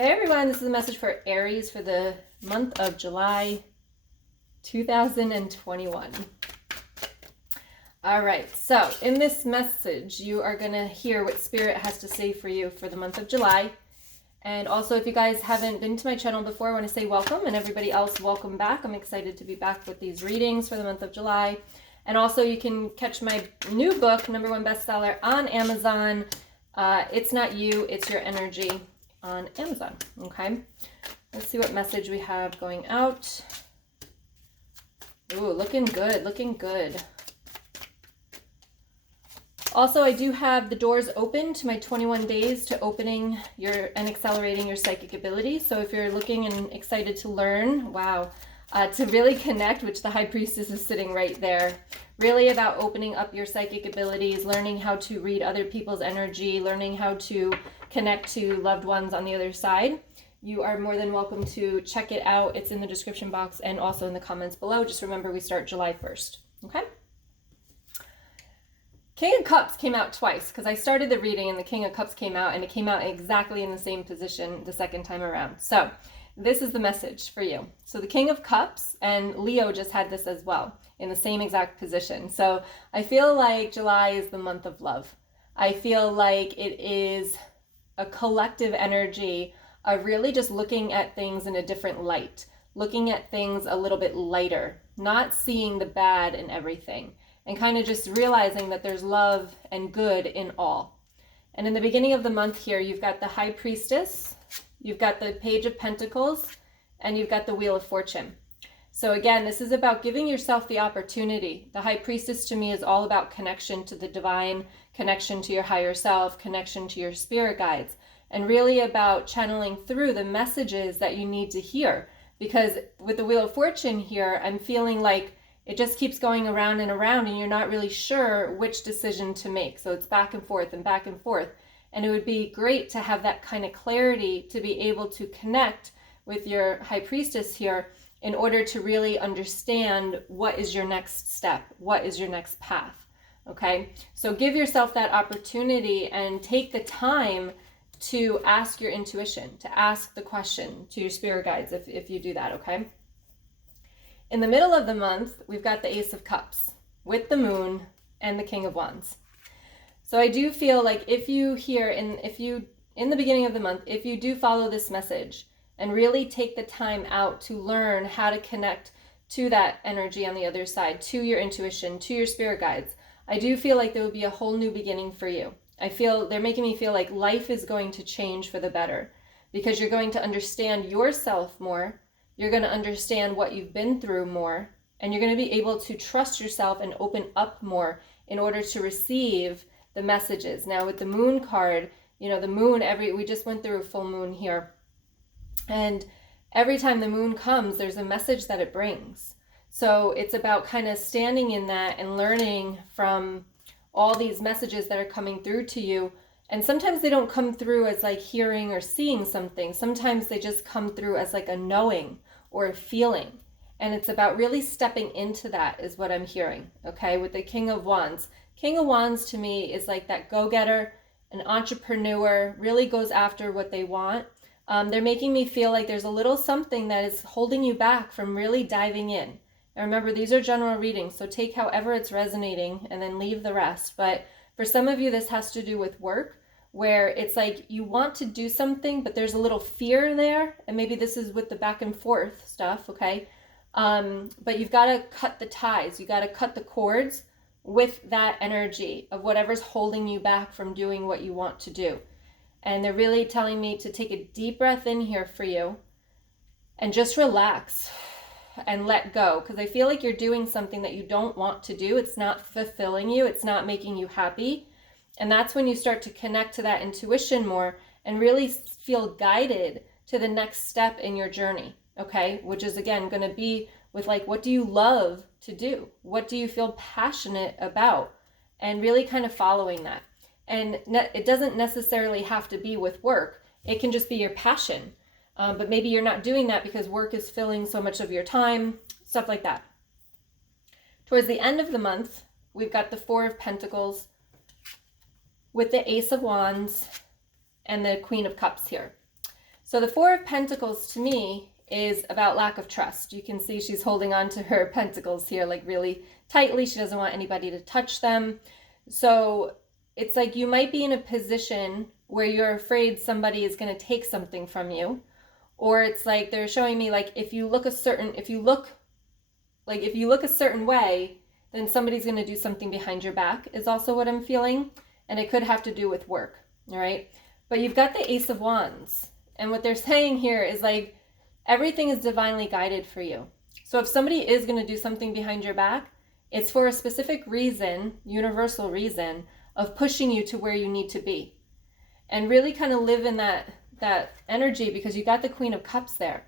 Hey everyone, this is a message for Aries for the month of July 2021. All right, so in this message, you are going to hear what Spirit has to say for you for the month of July. And also, if you guys haven't been to my channel before, I want to say welcome, and everybody else, welcome back. I'm excited to be back with these readings for the month of July. And also, you can catch my new book, #1 bestseller, on Amazon. It's Not You, It's Your Energy, on Amazon. Okay, let's see what message we have going out. Ooh, looking good, looking good. Also, I do have the doors open to my 21 days to opening and accelerating your psychic ability. So if you're looking and excited to learn, to really connect, which the High Priestess is sitting right there, really about opening up your psychic abilities, learning how to read other people's energy, learning how to connect to loved ones on the other side, you are more than welcome to check it out. It's in the description box and also in the comments below. Just remember, we start July 1st. Okay? King of Cups came out twice because I started the reading and the King of Cups came out, and it came out exactly in the same position the second time around. So this is the message for you. So the King of Cups, and Leo just had this as well in the same exact position. So I feel like July is the month of love. I feel like it is a collective energy of really just looking at things in a different light, looking at things a little bit lighter, not seeing the bad in everything, and kind of just realizing that there's love and good in all. And in the beginning of the month here, you've got the High Priestess, you've got the Page of Pentacles, and you've got the Wheel of Fortune. So again, this is about giving yourself the opportunity. The High Priestess to me is all about connection to the divine, connection to your higher self, connection to your spirit guides, and really about channeling through the messages that you need to hear. Because with the Wheel of Fortune here, I'm feeling like it just keeps going around and around, and you're not really sure which decision to make. So it's back and forth and back and forth. And it would be great to have that kind of clarity to be able to connect with your High Priestess here in order to really understand what is your next step, what is your next path, okay? So give yourself that opportunity and take the time to ask your intuition, to ask the question to your spirit guides if you do that, okay? In the middle of the month, we've got the Ace of Cups with the Moon and the King of Wands. So I do feel like if you in the beginning of the month, if you do follow this message and really take the time out to learn how to connect to that energy on the other side, to your intuition, to your spirit guides, I do feel like there will be a whole new beginning for you. I feel they're making me feel like life is going to change for the better, because you're going to understand yourself more, you're going to understand what you've been through more, and you're going to be able to trust yourself and open up more in order to receive the messages. Now with the Moon card, you know, the moon, we just went through a full moon here. And every time the moon comes, there's a message that it brings. So it's about kind of standing in that and learning from all these messages that are coming through to you. And sometimes they don't come through as like hearing or seeing something. Sometimes they just come through as like a knowing or a feeling. And it's about really stepping into that is what I'm hearing, okay? With the King of Wands. King of Wands to me is like that go-getter, an entrepreneur, really goes after what they want. They're making me feel like there's a little something that is holding you back from really diving in. And remember, these are general readings, so take however it's resonating and then leave the rest. But for some of you, this has to do with work, where it's like you want to do something, but there's a little fear there. And maybe this is with the back and forth stuff, okay? But you've got to cut the ties. You got to cut the cords with that energy of whatever's holding you back from doing what you want to do. And they're really telling me to take a deep breath in here for you and just relax and let go, because I feel like you're doing something that you don't want to do. It's not fulfilling you. It's not making you happy. And that's when you start to connect to that intuition more and really feel guided to the next step in your journey, okay? Which is, again, going to be with like, what do you love to do? What do you feel passionate about? And really kind of following that. And it doesn't necessarily have to be with work. It can just be your passion. But maybe you're not doing that because work is filling so much of your time, stuff like that. Towards the end of the month, we've got the Four of Pentacles with the Ace of Wands and the Queen of Cups here. So the Four of Pentacles to me is about lack of trust. You can see she's holding on to her pentacles here like really tightly. She doesn't want anybody to touch them. So it's like you might be in a position where you're afraid somebody is going to take something from you. Or it's like they're showing me like if you look a certain way, then somebody's going to do something behind your back is also what I'm feeling. And it could have to do with work. All right. But you've got the Ace of Wands. And what they're saying here is like everything is divinely guided for you. So if somebody is going to do something behind your back, it's for a specific reason, universal reason, of pushing you to where you need to be. And really kind of live in that energy, because you got the Queen of Cups there.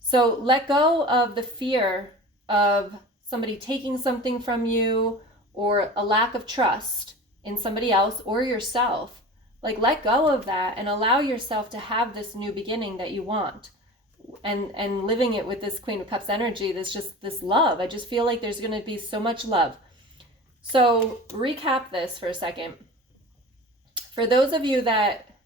So let go of the fear of somebody taking something from you or a lack of trust in somebody else or yourself. Like let go of that and allow yourself to have this new beginning that you want. And living it with this Queen of Cups energy, this love. I just feel like there's going to be so much love. So recap this for a second. For those of you that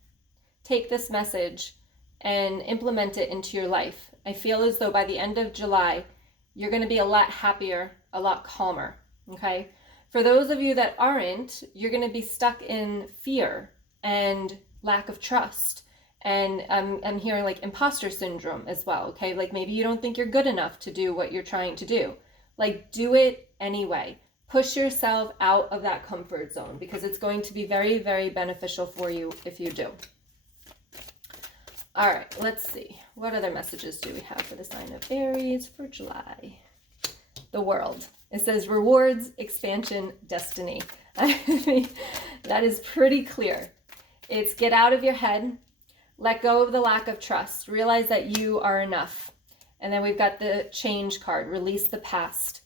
take this message and implement it into your life, I feel as though by the end of July, you're going to be a lot happier, a lot calmer, okay? For those of you that aren't, you're going to be stuck in fear and lack of trust. And I'm hearing like imposter syndrome as well, okay? Like maybe you don't think you're good enough to do what you're trying to do. Like do it anyway. Push yourself out of that comfort zone, because it's going to be very, very beneficial for you if you do. All right, let's see. What other messages do we have for the sign of Aries for July? The World. It says rewards, expansion, destiny. I mean, that is pretty clear. It's get out of your head. Let go of the lack of trust. Realize that you are enough. And then we've got the change card, release the past.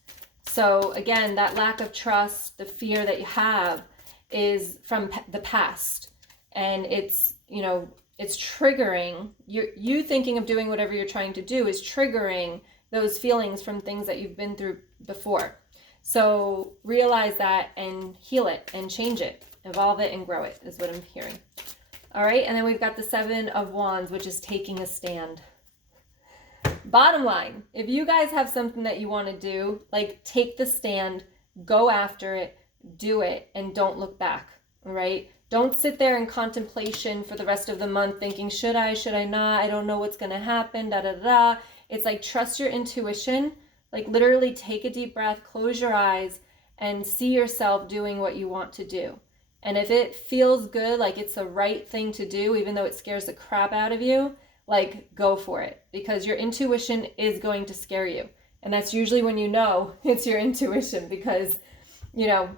So again, that lack of trust, the fear that you have is from the past. And it's, you know, it's triggering, you thinking of doing whatever you're trying to do is triggering those feelings from things that you've been through before. So realize that and heal it and change it, evolve it and grow it is what I'm hearing. All right, and then we've got the Seven of Wands, which is taking a stand. Bottom line, if you guys have something that you want to do, like take the stand, go after it, do it, and don't look back, all right? Don't sit there in contemplation for the rest of the month thinking, should I not? I don't know what's going to happen, da, da, da. It's like, trust your intuition, like literally take a deep breath, close your eyes, and see yourself doing what you want to do. And if it feels good, like it's the right thing to do, even though it scares the crap out of you, like go for it, because your intuition is going to scare you. And that's usually when you know it's your intuition, because, you know,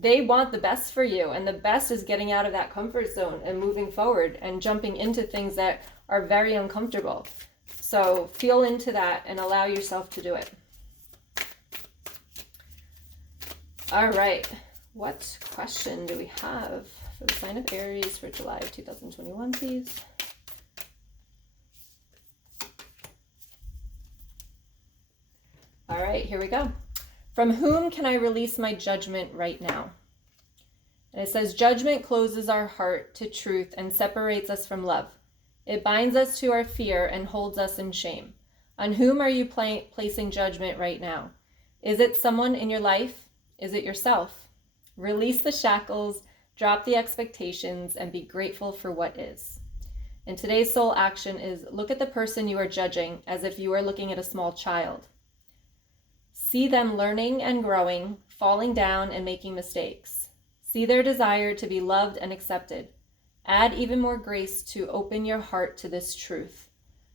they want the best for you. And the best is getting out of that comfort zone and moving forward and jumping into things that are very uncomfortable. So feel into that and allow yourself to do it. All right. What question do we have for the sign of Aries for July of 2021, please? All right, here we go. From whom can I release my judgment right now? And it says, judgment closes our heart to truth and separates us from love. It binds us to our fear and holds us in shame. On whom are you placing judgment right now? Is it someone in your life? Is it yourself? Release the shackles, drop the expectations, and be grateful for what is. And today's soul action is look at the person you are judging as if you are looking at a small child. See them learning and growing, falling down and making mistakes. See their desire to be loved and accepted. Add even more grace to open your heart to this truth.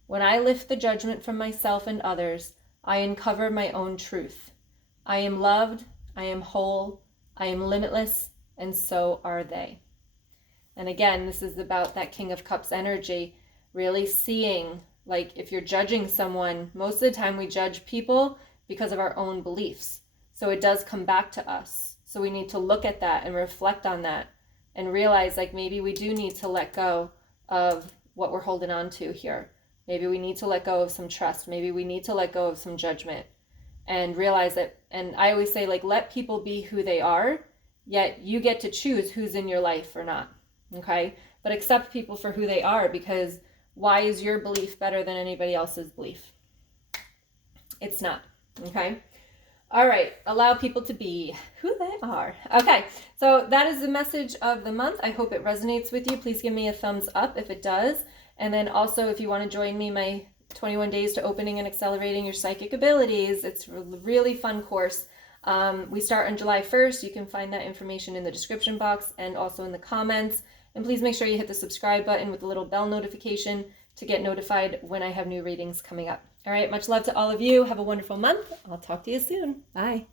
When I lift the judgment from myself and others, I uncover my own truth. I am loved, I am whole, I am limitless, and so are they. And again, this is about that King of Cups energy, really seeing, like if you're judging someone, most of the time we judge people because of our own beliefs. So it does come back to us. So we need to look at that and reflect on that and realize like maybe we do need to let go of what we're holding on to here. Maybe we need to let go of some trust. Maybe we need to let go of some judgment and realize that. And I always say, like, let people be who they are, yet you get to choose who's in your life or not. Okay. But accept people for who they are, because why is your belief better than anybody else's belief? It's not. Okay. All right. Allow people to be who they are. Okay. So that is the message of the month. I hope it resonates with you. Please give me a thumbs up if it does. And then also, if you want to join me, my 21 days to opening and accelerating your psychic abilities. It's a really fun course. We start on July 1st. You can find that information in the description box and also in the comments. And please make sure you hit the subscribe button with the little bell notification to get notified when I have new readings coming up. All right, much love to all of you. Have a wonderful month. I'll talk to you soon. Bye.